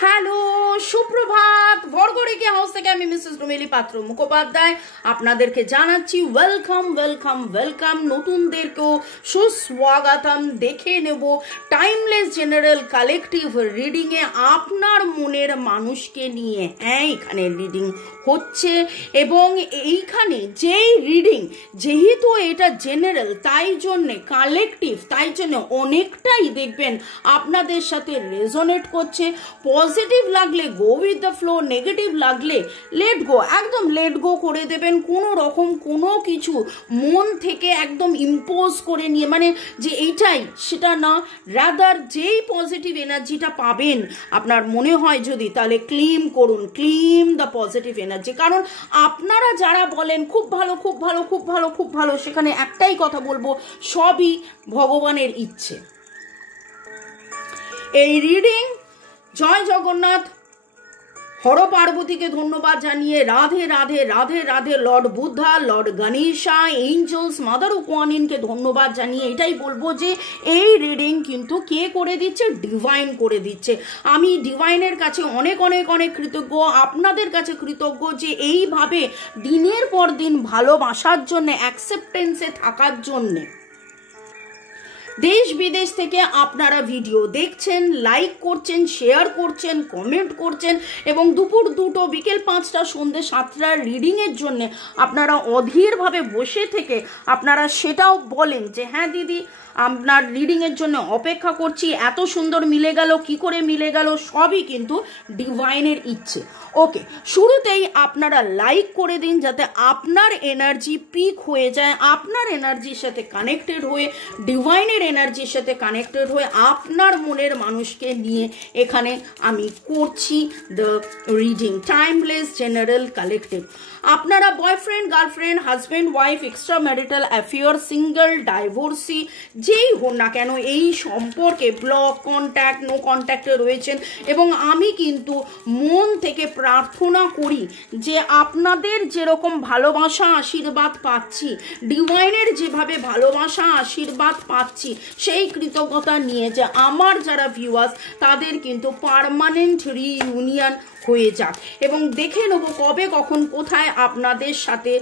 Hello, সুপ্রভাত। ভরগড়িকে house থেকে আমি মিসেস রুমেলি পাত্র মুখোপাধ্যায় আপনাদেরকে জানাচ্ছি ওয়েলকাম ওয়েলকাম ওয়েলকাম। নতুনদেরকেও সুস্বাগতম। দেখে নেব timeless general collective reading a আপনার মনের মানুষকে নিয়ে। হ্যাঁ, এখানে রিডিং হচ্ছে এবং এইখানে যেই রিডিং, যেহেতু এটা জেনারেল তাই জন্যে কালেকটিভ, তাই জন্য অনেকটাই দেখবেন আপনাদের সাথে রেজোনেট করছে। পজিটিভ লাগলে go with the flow, negative লাগলে লেট গো, একদম লেট গো করে দেবেন। কোনো রকম কোনো কিছু মন থেকে একদম ইম্পোজ করে নিয়ে মানে যে এইটাই সেটা না, রাদার যেই পজিটিভ এনার্জিটা পাবেন আপনার মনে হয় যদি, তাহলে ক্লেম করুন, ক্লেম দ্য পজিটিভ এনার্জি। কারণ আপনারা যারা বলেন খুব ভালো খুব ভালো খুব ভালো খুব ভালো, সেখানে একটাই কথা বলবো, সবই ভগবানের ইচ্ছে। এই রিডিং জয় জগন্নাথ, হর পার্বতীকে ধন্যবাদ জানিয়ে Radhe Radhe Radhe Radhe, Lord Buddha, Lord Ganesha, angels, Mother কোয়ানিনকে ধন্যবাদ জানিয়ে এটাই বলবো যে এই রিডিং কিন্তু কে করে দিচ্ছে? ডিভাইন করে দিচ্ছে। আমি ডিভাইনের কাছে অনেক অনেক অনেক কৃতজ্ঞ, আপনাদের কাছে কৃতজ্ঞ যে এইভাবে দিনের পর দিন ভালোবাসার জন্যে, অ্যাকসেপ্টেন্সে থাকার জন্যে দেশ বিদেশ থেকে আপনারা ভিডিও দেখছেন, লাইক করছেন, শেয়ার করছেন, কমেন্ট করছেন এবং দুপুর 2টো, বিকেল 5টা, সন্ধ্যে 7টার রিডিংয়ের জন্য আপনারা অধীরভাবে বসে থেকে আপনারা সেটাও বলেন যে হ্যাঁ দিদি আপনার রিডিংয়ের জন্য অপেক্ষা করছি, এত সুন্দর মিলে গেল, কি করে মিলে গেল, সবই কিন্তু ডিভাইনের ইচ্ছে। ওকে, শুরুতেই আপনারা লাইক করে দিন যাতে আপনার এনার্জি পিক হয়ে যায়, আপনার এনার্জির সাথে কানেক্টেড হয়ে, ডিভাইনের এনার্জির সাথে কানেক্টেড হয়ে আপনার মনের মানুষকে নিয়ে এখানে আমি করছি the reading timeless general collective. আপনারা boyfriend, girlfriend, husband, wife, extra marital affair, single, divorcee, যেই হন না কেন এই সম্পর্কে ব্লক, কন্ট্যাক্ট, নো কন্ট্যাক্টে রয়েছেন এবং আমি কিন্তু মন থেকে প্রার্থনা করি যে আপনাদের যেরকম ভালোবাসা আশীর্বাদ পাচ্ছি, ডিভাইনের যেভাবে ভালোবাসা আশীর্বাদ পাচ্ছি, সেই কৃতজ্ঞতা নিয়ে যে আমার যারা ভিউয়ার্স তাদের কিন্তু পার্মানেন্ট রিইউনিয়ন হয়ে যাক এবং দেখে নেব কবে কখন কোথায় আপনাদের সাথে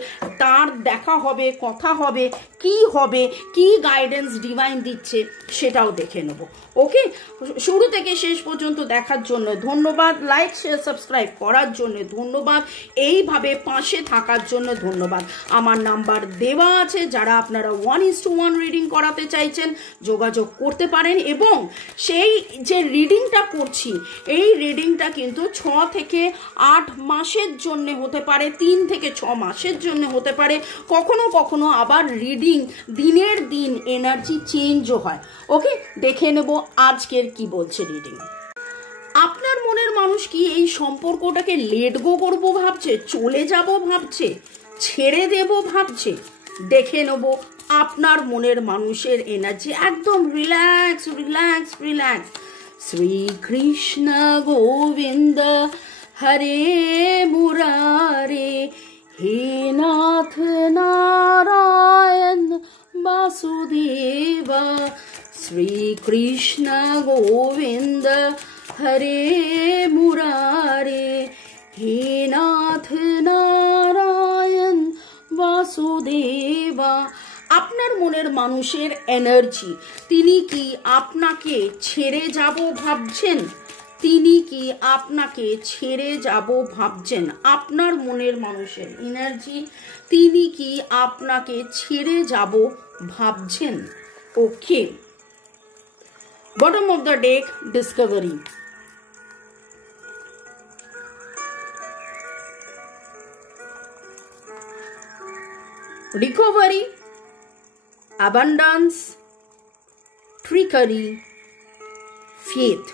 তার দেখা হবে, কথা হবে, কি হবে, কি গাইডেন্স ডিভাইন দিচ্ছে সেটাও দেখে নেব। ওকে, শুরু থেকে শেষ পর্যন্ত দেখার জন্য ধন্যবাদ, লাইক শেয়ার সাবস্ক্রাইব করার জন্য ধন্যবাদ, এইভাবে পাশে থাকার জন্য ধন্যবাদ। আমার নাম্বার দেওয়া আছে, যারা আপনারা 1:1 রিডিং করাতে চাইছেন যোগাযোগ করতে পারেন এবং সেই যে রিডিংটা করছি এই রিডিংটা কিন্তু 6 থেকে 8 মাসের জন্য হতে পারে, 3 থেকে 6 মাসের জন্য হতে পারে, কখনো কখনো আবার রিডিং দিনের দিন এনার্জি চেঞ্জও হয়। ওকে, দেখে নেব আজকের কি বলছে রিডিং। আপনার মনের মানুষ কি এই সম্পর্কটাকে লেট গো করবো ভাবছে, চলে যাব ভাবছে, ছেড়ে দেব ভাবছে? দেখে নেব আপনার মনের মানুষের এনার্জি। একদম relax relax relax. Shrikrishna Govinda Hare Murare, হে নাথ নারায়ণ বাসুদেবা। শ্রীকৃষ্ণ গোবিন্দ হরে মুরারে, হে নাথ নারায়ণ বাসুদেবা। আপনার মনের মানুষের এনার্জি, তিনি কি আপনাকে ছেড়ে যাব ভাবছেন? তিনি কি আপনাকে ছেড়ে যাব ভাবছেন? আপনার মনের মানুষের এনার্জি, তিনি কি আপনাকে ছেড়ে যাব ভাবছেন? Okay, bottom of the deck discovery, recovery, abundance, trickery, faith.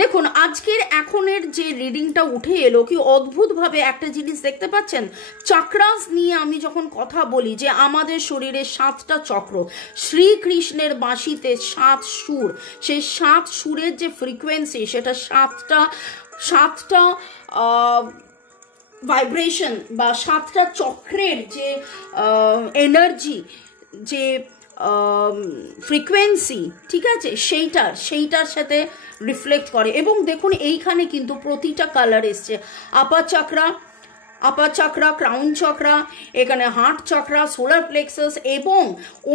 দেখুন আজকের এখনের যে রিডিংটা উঠে এলো, কি অদ্ভুতভাবে একটা জিনিস দেখতে পাচ্ছেন। চক্রাস নিয়ে আমি যখন কথা বলি যে আমাদের শরীরে 7টা চক্র, শ্রীকৃষ্ণের বাঁশিতে 7 সুর, সেই 7 সুরের যে ফ্রিকোয়েন্সি সেটা 7টা ভাইব্রেশন বা 7টা চক্রের যে এনার্জি, যে ফ্রিকোয়েন্সি, ঠিক আছে, সেইটার সাথে রিফ্লেক্ট করে। এবং দেখুন এইখানে কিন্তু প্রতিটা কালার এসছে, আপার চাকরা, ক্রাউন চক্রা, এখানে হার্ট চক্রা, সোলার প্লেক্সাস, এবং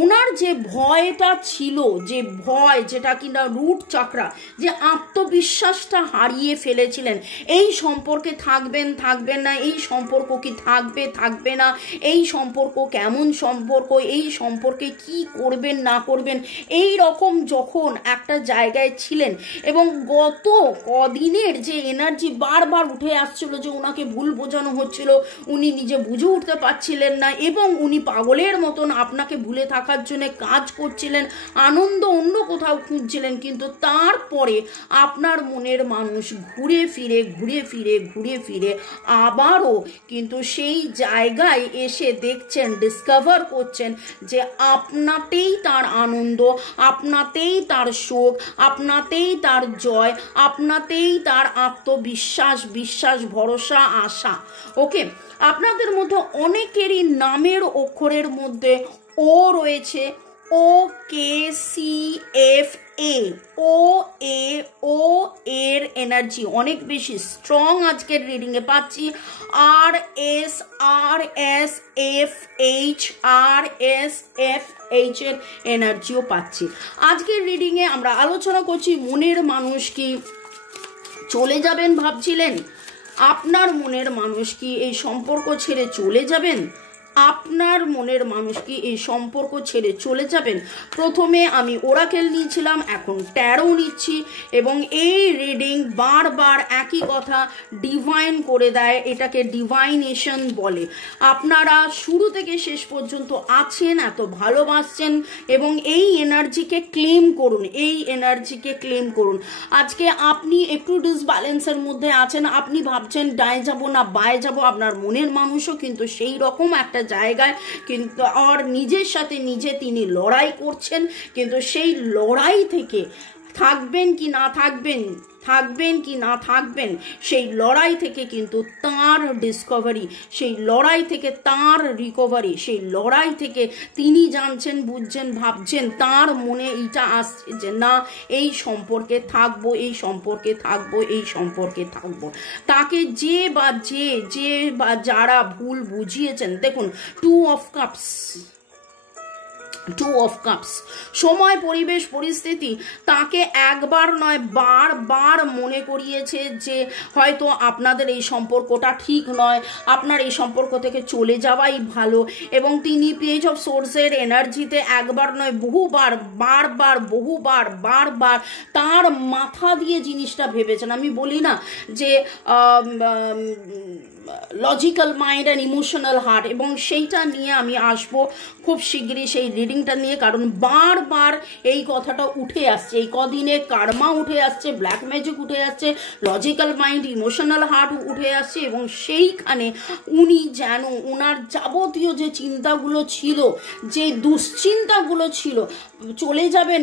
ওনার যে ভয়টা ছিল, যে ভয় যেটা কিনা রুট চক্রা, যে আত্মবিশ্বাসটা হারিয়ে ফেলেছিলেন, এই সম্পর্কে থাকবেন না, এই সম্পর্ক কি থাকবে না, এই সম্পর্ক কেমন সম্পর্ক, এই সম্পর্কে কি করবেন না করবেন, এই রকম যখন একটা জায়গায় ছিলেন, এবং গত কদিনের যে এনার্জি বারবার উঠে আসছিল যে ওনাকে ভুল বোঝানো হচ্ছিল, উনি নিজে বুঝে উঠতে পারছিলেন না, এবং উনি পাগলের মতন আপনাকে ভুলে থাকার জন্য কাজ করছিলেন, আনন্দ অন্য কোথাও খুঁজছিলেন, কিন্তু তারপরে আপনার মনের মানুষ ঘুরে ফিরে আবারও কিন্তু সেই জায়গায় এসে দেখছেন, ডিসকভার করছেন যে আপনাতেই তার আনন্দ, আপনাতেই তার সুখ, আপনাতেই তার জয়, আপনাতেই তার আত্মবিশ্বাস, ভরসা, আশা। ওকে, আপনাদের মধ্যে অনেকেরই নামের অক্ষরের মধ্যে ও রয়েছে, OKCFA, ও এর এনার্জি অনেক বেশি স্ট্রং আজকের রিডিংয়ে পাচ্ছি। RSSFH এর এনার্জিও পাচ্ছি। আজকের রিডিংয়ে আমরা আলোচনা করছি মনের মানুষ কি চলে যাবেন ভাবছিলেন, আপনার মনের মানুষ কি এই সম্পর্ক ছেড়ে চলে যাবেন, আপনার মনের মানুষ কি এই সম্পর্ক ছেড়ে চলে যাবেন। প্রথমে আমি ওরাকেল নিয়েছিলাম, এখন ট্যারো নিচ্ছি, এবং এই রিডিং বারবার একই কথা ডিভাইন করে দেয়, এটাকে ডিভাইনেশন বলে। আপনারা শুরু থেকে শেষ পর্যন্ত আছেন, এত ভালোবাসছেন, এবং এই এনার্জিকে ক্লেম করুন, আজকে আপনি একটু ডিসব্যালেন্সের মধ্যে আছেন, আপনি ভাবছেন ডায়ে যাব না বায়ে যাব, আপনার মনের মানুষও কিন্তু সেই রকম একটা জায়গায়, কিন্তু আর নিজের সাথে নিজে তিনি লড়াই করছেন, কিন্তু সেই লড়াই থেকে থাকবেন কি না থাকবেন, সেই লড়াই থেকে কিন্তু তার ডিসকভারি, সেই লড়াই থেকে তার রিকভারি, সেই লড়াই থেকে তিনি জানছেন, বুঝছেন, ভাবছেন, তার মনে এইটা আসছে যে না, এই সম্পর্কে থাকবো। তাকে যে বা যারা ভুল বুঝিয়েছেন, দেখুন 2 অফ কাপস, সময়, পরিবেশ, পরিস্থিতি তাকে একবার নয় বারবার মনে করিয়েছে যে হয়তো আপনাদের এই সম্পর্কটা ঠিক নয়, আপনার এই সম্পর্ক থেকে চলে যাওয়াই ভালো, এবং তিনি পেজ অফ সোর্সের এনার্জিতে একবার নয় বহুবার তার মাথা দিয়ে জিনিসটা ভেবেছেন। আমি বলি না যে logical mind and emotional heart, এবং সেইটা নিয়ে আমি আসবো খুব শিগগিরই সেই রিডিংটা নিয়ে, কারণ বারবার এই কথাটা উঠে আসছে, এই কদিনে কার্মা উঠে আসছে, ব্ল্যাক ম্যাজিক উঠে আসছে, লজিক্যাল মাইন্ড, ইমোশনাল হার্ট উঠে আসছে, এবং সেইখানে উনি যেন ওনার যাবতীয় যে চিন্তাগুলো ছিল, যে দুশ্চিন্তাগুলো ছিল, চলে যাবেন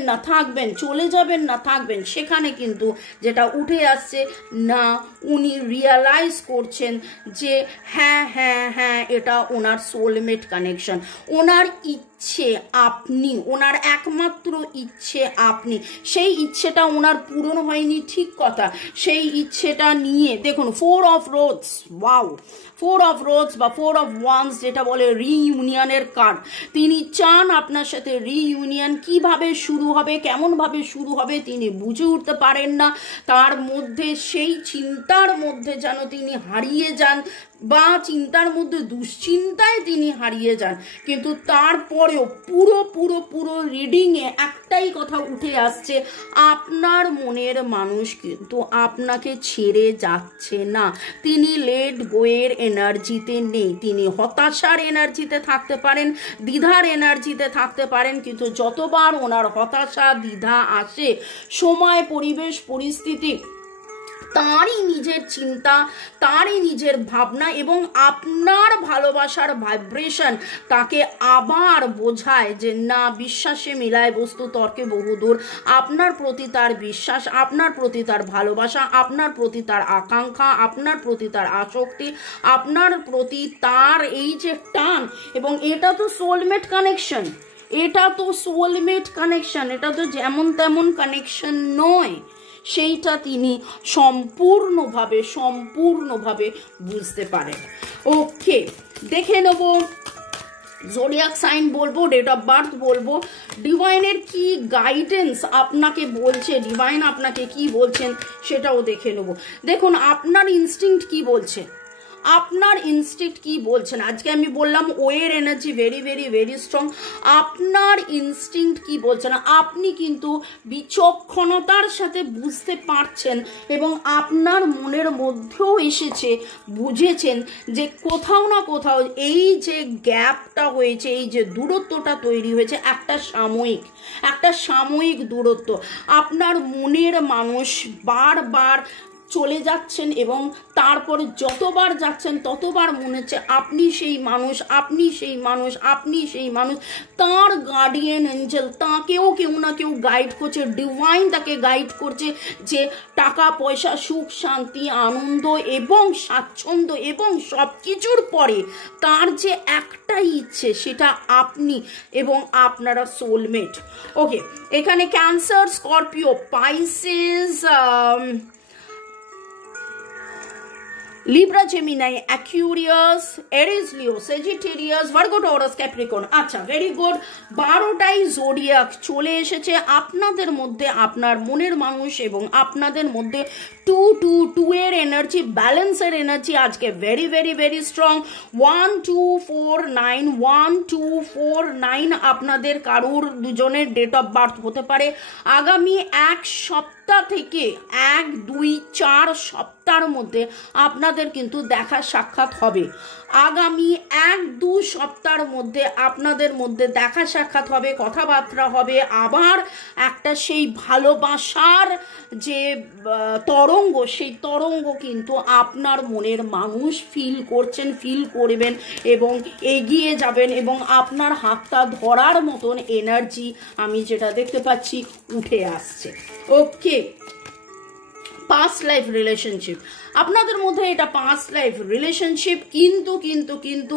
না থাকবেন, সেখানে কিন্তু যেটা উঠে আসছে না, উনি রিয়ালাইজ করছেন যে হ্যাঁ এটা ওনার সোলমেট কানেকশন, ওনার ইচ্ছে আপনি, ওনার একমাত্র ইচ্ছে আপনি। সেই ইচ্ছেটা ওনার পূরণ হয়নি, ঠিক কথা, সেই ইচ্ছেটা নিয়ে দেখুন 4 of roads, wow, 4 of roads বা 4 অফ ওয়ান্স যেটা বলে রিইউনিয়নের কার্ড। তিনি চান আপনার সাথে রিইউনিয়ন, কিভাবে শুরু হবে, কেমন ভাবে শুরু হবে তিনি বুঝে উঠতে পারেন না, তার মধ্যে সেই চিন্তার মধ্যে যেন তিনি হারিয়ে যান, বা চিন্তার মধ্যে দুশ্চিন্তায় তিনি হারিয়ে যান, কিন্তু তারপরেও পুরো রিডিংয়ে একটাই কথা উঠে আসছে, আপনার মনের মানুষ কিন্তু আপনাকে ছেড়ে যাচ্ছে না, তিনি লেট গোয়ের এনার্জিতে নেই, তিনি হতাশার এনার্জিতে থাকতে পারেন, দ্বিধার এনার্জিতে থাকতে পারেন, কিন্তু যতবার ওনার হতাশা দ্বিধা আসে, সময়, পরিবেশ, পরিস্থিতি, তারই নিজের চিন্তা, তারই নিজের ভাবনা, এবং আপনার ভালোবাসার ভাইব্রেশন তাকে আবার বোঝায় যে না, বিশ্বাসে মিলায় বস্তু, তর্কে বহুদূর, আপনার প্রতি তার বিশ্বাস, আপনার প্রতি তার ভালোবাসা, আপনার প্রতি তার আকাঙ্ক্ষা, আপনার প্রতি তার আসক্তি, আপনার প্রতি তার এই যে টান, এবং এটা তো সোলমেট কানেকশন, এটা তো সোলমেট কানেকশন, এটা তো যেমন তেমন কানেকশন নয়, সেইটা তিনি সম্পূর্ণভাবে বুঝতে পারেন। ওকে, দেখে নেব জোডিয়াক সাইন বলবো, ডেট অফ বার্থ বলবো, ডিভাইনের কি গাইডেন্স আপনাকে বলছে, ডিভাইন আপনাকে কি বলছেন সেটাও দেখে নেব। দেখুন আপনার ইনস্টিংক্ট কি বলছে, আপনার ইনস্টিংক্ট কি বলছেন। আজকে আমি বললাম ওয়ের energy very very very strong. আপনার ইনস্টিংক্ট কি বলছেন, আপনি কিন্তু বিচক্ষণতার সাথে বুঝতে পারছেন এবং আপনার মনের মধ্যেও এসেছে, বুঝেছেন যে কোথাও না কোথাও এই যে গ্যাপটা হয়েছে, এই যে দূরত্বটা তৈরি হয়েছে একটা সাময়িক দূরত্ব। আপনার মনের মানুষ বারবার চলে যাচ্ছেন এবং তারপরে যতবার যাচ্ছেন ততবার মনে হচ্ছে আপনি সেই মানুষ। তার গার্ডিয়ান এঞ্জেল তাকেও কেউ না কেউ গাইড করছে, ডিভাইন তাকে গাইড করছে যে টাকা পয়সা, সুখ শান্তি, আনন্দ এবং স্বাচ্ছন্দ্য এবং সব কিছুর পরে তার যে একটাই ইচ্ছে সেটা আপনি এবং আপনারা সোলমেট। ওকে, এখানে Cancer, Scorpio, Pisces, Libra, Gemini, Aquarius, Aries, Leo, Sagittarius, Virgo, Taurus, Capricorn. আচ্ছা, ভেরি গুড। 12টাই জোডিয়াক চলে এসেছে আপনাদের মধ্যে, আপনার মনের মানুষ এবং আপনাদের মধ্যে 2 এর এনার্জি, ব্যালেন্সের এনার্জি আজকে ভেরি ভেরি ভেরি স্ট্রং। 1 2 4 9 1 2 4 9 আপনাদের কারুর দুজনের ডেট অফ বার্থ হতে পারে। আগামী এক সপ্তাহ থেকে 1 2 4 সপ্তাহের মধ্যে আপনাদের কিন্তু দেখা সাক্ষাৎ হবে। আগামী 1 2 সপ্তাহের মধ্যে আপনাদের মধ্যে দেখা সাক্ষাৎ হবে, কথাবার্তা হবে, আবার একটা সেই ভালোবাসার যে তরঙ্গ, সেই তরঙ্গ কিন্তু আপনার মনের মানুষ ফিল করবেন এবং এগিয়ে যাবেন এবং আপনার হাতটা ধরার মতন এনার্জি আমি যেটা দেখতে পাচ্ছি উঠে আসছে। ওকে, পাস্ট লাইফ রিলেশনশিপ আপনাদের মধ্যে, এটা পাস্ট লাইফ রিলেশনশিপ। কিন্তু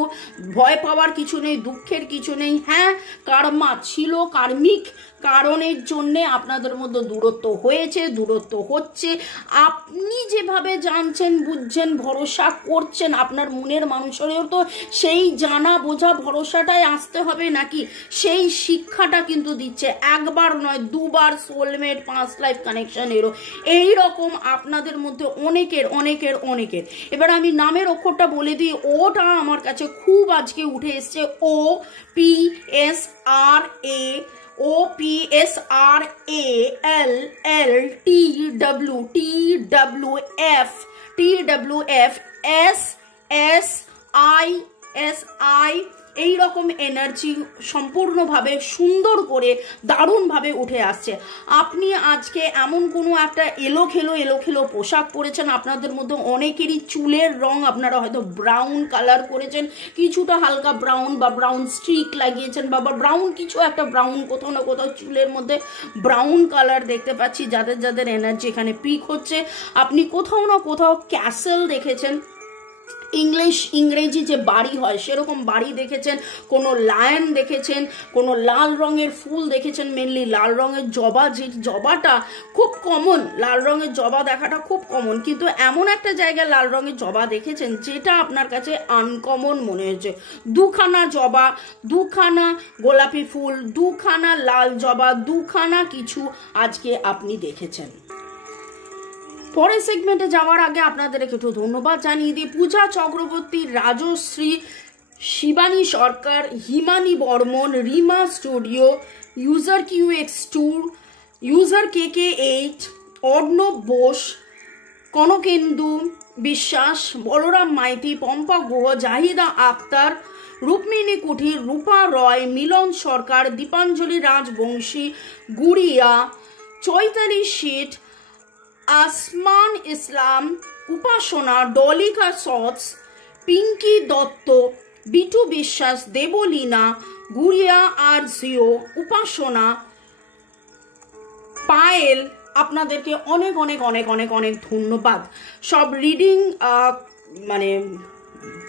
ভয় পাওয়ার কিছু নেই, দুঃখের কিছু নেই। হ্যাঁ, কার্মা ছিল, কার্মিক কারণের জন্যে আপনাদের মধ্যে দূরত্ব হয়েছে, দূরত্ব হচ্ছে। আপনি যেভাবে জানছেন, বুঝছেন, ভরসা করছেন, আপনার মনের মানুষেরও তো সেই জানা বোঝা ভরসাটাই আসতে হবে নাকি, সেই শিক্ষাটা কিন্তু দিচ্ছে। একবার নয়, দুবার সোলমেট, পাস্ট লাইফ কানেকশন এরও এইরকম আপনাদের মধ্যে অনেকের। এবার আমি নামের অক্ষরটা বলে দিই, ওটা আমার কাছে খুব আজকে উঠে এসছে, OPSRALTWF এইরকম এনার্জি সম্পূর্ণভাবে সুন্দর করে দারুণভাবে উঠে আসছে। আপনি আজকে এমন কোনো একটা এলোখেলো পোশাক পরেছেন, আপনাদের মধ্যে অনেকেরই চুলের রং আপনারা হয়তো ব্রাউন কালার করেছেন, কিছুটা হালকা ব্রাউন বা ব্রাউন স্ট্রিক লাগিয়েছেন, বা ব্রাউন কিছু একটা ব্রাউন, কোথাও না কোথাও চুলের মধ্যে ব্রাউন কালার দেখতে পাচ্ছি। যাদের এনার্জি এখানে পিক হচ্ছে, আপনি কোথাও না কোথাও ক্যাসেল দেখেছেন, ইংরেজি যে বাড়ি হয় সেরকম বাড়ি দেখেছেন, কোনো লায়ন দেখেছেন, কোনো লাল রঙের ফুল দেখেছেন, মেনলি লাল রঙের জবা, যে জবাটা খুব কমন, লাল রঙের জবা দেখাটা খুব কমন, কিন্তু এমন একটা জায়গায় লাল রঙের জবা দেখেছেন যেটা আপনার কাছে আনকমন মনে হয়েছে। 2খানা জবা, 2খানা গোলাপি ফুল, 2খানা লাল জবা, 2খানা কিছু আজকে আপনি দেখেছেন। পরের সেগমেন্টে যাওয়ার আগে আপনাদের একটু ধন্যবাদ জানিয়ে দিই। Puja Chakraborty, Rajshree, Shivani Sarkar, Himani Barman, Rima studio, user QX2, user KK8, Arnab Bose, Kanakendu Biswas, Balram Maiti, Pampa Guha, Zahida Akter, Rukmini কুঠির, রূপা রয়, মিলন সরকার, দীপাঞ্জলি রাজবংশী, গুড়িয়া, চৈতালি শেঠ, আসমান ইসলাম, উপাসনা, ডলিকা সটস, পিঙ্কি দত্ত, বিটু বিশ্বাস, দেবলীনা, গুড়িয়া RZO, উপাসনা, পায়েল, আপনাদেরকে অনেক ধন্যবাদ। সব রিডিং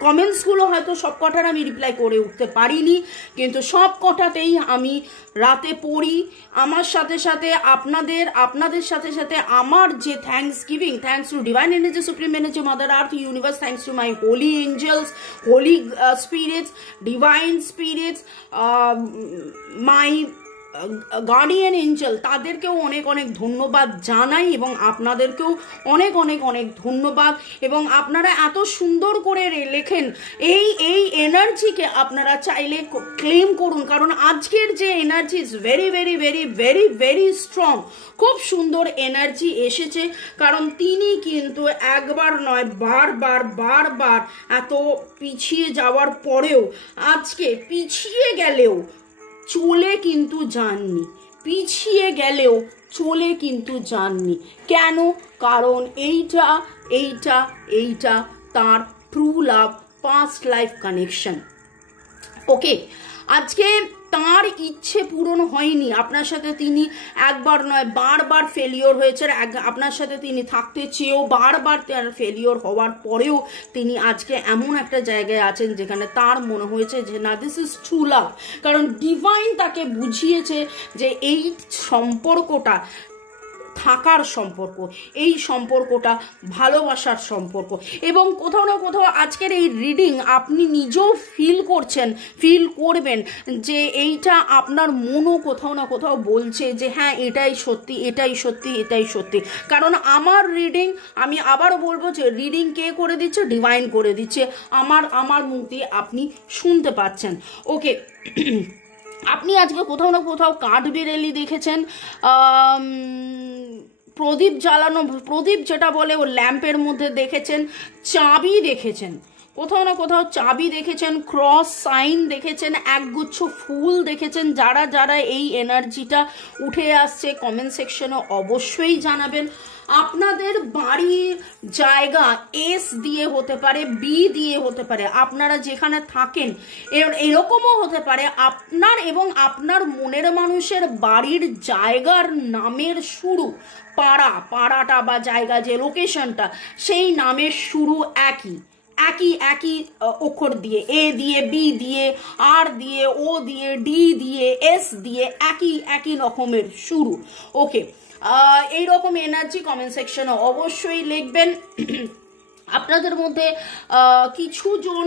কমেন্টসগুলো হয়তো সব কটার আমি রিপ্লাই করে উঠতে পারিনি, কিন্তু সব কটাতেই আমি রাতে পড়ি। আমার সাথে সাথে আপনাদের সাথে সাথে আমার যে thanks giving, thanks to divine energy, supreme energy, mother earth, universe, thanks to my holy angels, holy spirits, divine spirits, my guardian angel, তাদেরকেও অনেক অনেক ধন্যবাদ জানাই এবং আপনাদেরকেও অনেক অনেক অনেক ধন্যবাদ। এবং আপনারা এত সুন্দর করে লেখেন, এই এনার্জিকে আপনারা চাইলে ক্লেম করুন, কারণ আজকের যে energy is very very very very very strong. খুব সুন্দর এনার্জি এসেছে, কারণ তিনি কিন্তু একবার নয় বারবার এত পিছিয়ে যাওয়ার পরেও, আজকে পিছিয়ে গেলেও চলে কিন্তু যাননি, পিছিয়ে গেলেও চলে কিন্তু যাননি। কেন? কারণ এইটা তার true love, past life connection. Okay, আজকে তার ইচ্ছে পূরণ হয়নি আপনার সাথে, তিনি একবার নয় বারবার ফেলিওর হয়েছে, আপনার সাথে তিনি থাকতে চেয়েও বারবার তার ফেলিওর হওয়ার পরেও তিনি আজকে এমন একটা জায়গায় আছেন যেখানে তার মনে হয়েছে যে না, দিস ইজ ট্রু লাভ। কারণ ডিভাইন তাকে বুঝিয়েছে যে এই সম্পর্কটা থাকার সম্পর্ক, এই সম্পর্কটা ভালোবাসার সম্পর্ক। এবং কোথাও না কোথাও আজকের এই রিডিং আপনি নিজেও ফিল করবেন যে এইটা আপনার মনও কোথাও না কোথাও বলছে যে হ্যাঁ, এটাই সত্যি, এটাই সত্যি, এটাই সত্যি। কারণ আমার রিডিং, আমি আবারও বলবো যে রিডিং কে করে দিচ্ছে? ডিভাইন করে দিচ্ছে। আমার মুখ দিয়ে আপনি শুনতে পাচ্ছেন। ওকে, আপনি আজকে কোথাও না কোথাও কাঠবেরেলি দেখেছেন, প্রদীপ জ্বালানো, প্রদীপ যেটা বলে ও ল্যাম্পের মধ্যে দেখেছেন, চাবি দেখেছেন, কোথাও না কোথাও চাবি দেখেছেন, ক্রস সাইন দেখেছেন, একগুচ্ছ ফুল দেখেছেন। যারা এই এনার্জিটা উঠে আসছে কমেন্ট সেকশনে অবশ্যই জানাবেন। আপনাদের বাড়ির জায়গা এস দিয়ে হতে পারে, বি দিয়ে হতে পারে, আপনারা যেখানে থাকেন এরকমও হতে পারে আপনার এবং আপনার মনের মানুষের বাড়ির জায়গার নামের শুরু, পাড়াটা বা জায়গা যে লোকেশনটা, সেই নামের শুরু একই অক্ষর দিয়ে, এ দিয়ে, বি দিয়ে, আর দিয়ে, ও দিয়ে, ডি দিয়ে, এস দিয়ে, একই রকমের শুরু। ওকে, এইরকম এনার্জি কমেন্ট সেকশনে অবশ্যই লিখবেন। আপনাদের মধ্যে কিছু জন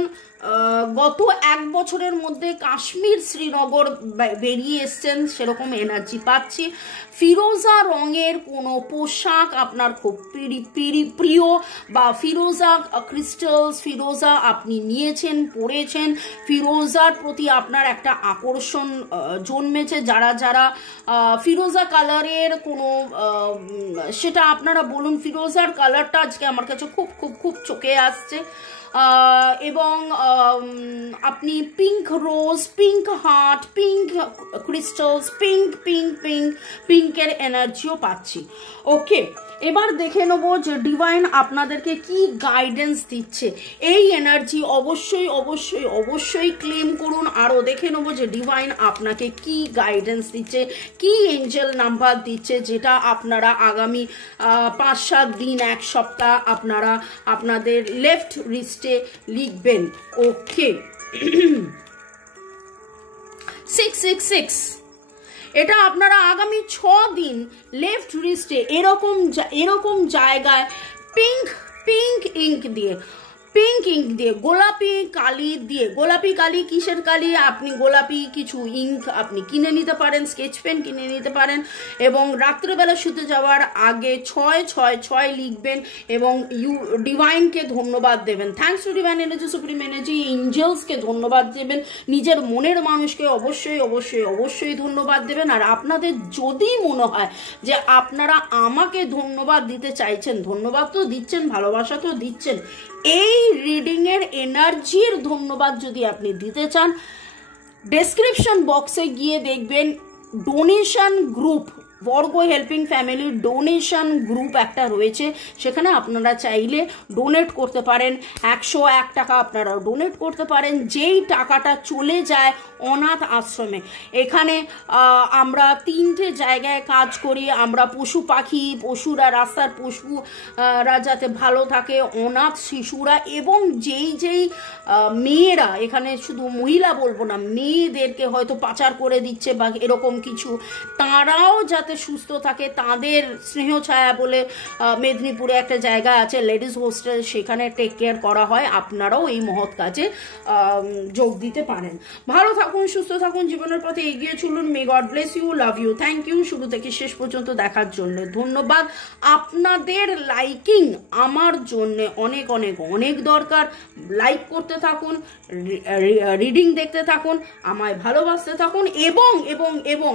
গত 1 বছরের মধ্যে কাশ্মীর শ্রীনগর বেরিয়ে এসছেন, সেরকম এনার্জি পাচ্ছি। ফিরোজা রঙের কোনো পোশাক আপনার খুব প্রিয়, বা ফিরোজা ক্রিস্টালস, ফিরোজা আপনি নিয়েছেন, পরেছেন, ফিরোজার প্রতি আপনার একটা আকর্ষণ জন্মেছে। যারা ফিরোজা কালারের কোনো, সেটা আপনারা বলুন, ফিরোজার কালারটা আজকে আমার কাছে খুব খুব খুব চোখে আসছে। এবং আপনি pink rose, pink heart, pink crystals, পিঙ্কের এনার্জিও পাচ্ছি। ওকে, এবার দেখে নেবো যে ডিভাইন আপনাদেরকে কি গাইডেন্স দিচ্ছে। এই এনার্জি অবশ্যই ক্লেম করুন। আরও দেখে নেবো যে ডিভাইন আপনাকে কি গাইডেন্স দিচ্ছে, কি এঞ্জেল নাম্বার দিচ্ছে, যেটা আপনারা আগামী 5-7 দিন, 1 সপ্তাহ আপনারা আপনাদের লেফট রিস্টে লিখবেন। ওকে, 666, এটা আপনারা আগামী 6 দিন লেফট রিস্টে এরকম জায়গায় পিঙ্ক ইঙ্ক দিয়ে, গোলাপি কালি দিয়ে, গোলাপি কালি কিসের কালি? আপনি গোলাপি কিছু ইঙ্ক আপনি কিনে নিতে পারেন, স্কেচ পেন কিনে নিতে পারেন, এবং রাত্রেবেলা শুতে যাওয়ার আগে 666 লিখবেন এবং ডিভাইনকে ধন্যবাদ দেবেন। Thanks to divine energy, supreme energy, এঞ্জেলসকে ধন্যবাদ দেবেন, নিজের মনের মানুষকে অবশ্যই ধন্যবাদ দেবেন। আর আপনাদের যদি মনে হয় যে আপনারা আমাকে ধন্যবাদ দিতে চাইছেন, ধন্যবাদ তো দিচ্ছেন, ভালোবাসা তো দিচ্ছেন, এই রিডিং এর এনার্জির ধন্যবাদ যদি আপনি দিতে চান, ডেসক্রিপশন বক্সে গিয়ে দেখবেন ডোনেশন গ্রুপ বর্গ হেল্পিং ফ্যামিলি ডোনেশন গ্রুপ একটা রয়েছে, সেখানে আপনারা চাইলে ডোনেট করতে পারেন। 101 টাকা আপনারা ডোনেট করতে পারেন, যেই টাকাটা চলে যায় অনাথ আশ্রমে। এখানে আমরা 3টে জায়গায় কাজ করি। আমরা পশু পাখি, পশুরা, রাস্তার পশুরা যাতে ভালো থাকে, অনাথ শিশুরা এবং যেই মেয়েরা, এখানে শুধু মহিলা বলবো না, মেয়েদেরকে হয়তো পাচার করে দিচ্ছে বা এরকম কিছু, তারাও যাতে সুস্থ থাকে, তাদের স্নেহ ছায়া বলে মেদিনীপুরে একটা জায়গা আছে লেডিস হোস্টেল, সেখানে টেক কেয়ার করা হয়। আপনারাও এই মহৎ কাজে যোগ দিতে পারেন। ভালো থাকুন, সুস্থ থাকুন, জীবনের পথে এগিয়ে চলুন। May God bless you, love you, thank you শুরু থেকে শেষ পর্যন্ত দেখার জন্য ধন্যবাদ। আপনাদের লাইকিং আমার জন্য অনেক অনেক অনেক দরকার। লাইক করতে থাকুন, রিডিং দেখতে থাকুন, আমায় ভালোবাসতে থাকুন এবং এবং এবং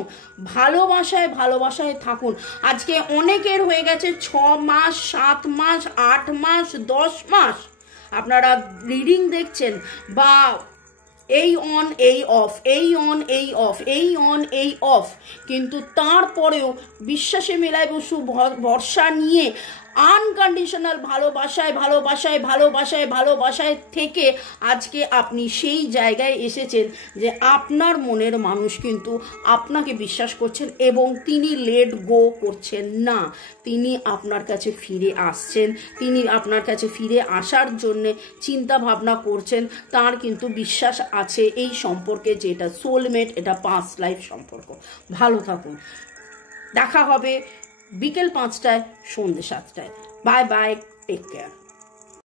ভালোবাসায় থাকুন। আজকে অনেকের হয়ে গেছে 6 মাস, 7 মাস, 8 মাস, 10 মাস আপনারা রিডিং দেখছেন, বা এই অন এই অফ, এই অন এই অফ, এই অন এই অফ, কিন্তু তারপরেও বিশ্বাসে মেলায় বসু ভরসা নিয়ে আনকন্ডিশনাল ভালোবাসায় থেকে আজকে আপনি সেই জায়গায় এসেছেন যে আপনার মনের মানুষ কিন্তু আপনাকে বিশ্বাস করছেন এবং তিনি লেট গো করছেন না, তিনি আপনার কাছে ফিরে আসছেন, তিনি আপনার কাছে ফিরে আসার জন্যে চিন্তা ভাবনা করছেন। তার কিন্তু বিশ্বাস আছে এই সম্পর্কে, যেটা সোলমেট, এটা পাস্ট লাইফ সম্পর্ক। ভালো থাকুন, দেখা হবে বিকেল 5টায়, সন্ধ্যে 7টায়। Bye bye, take care.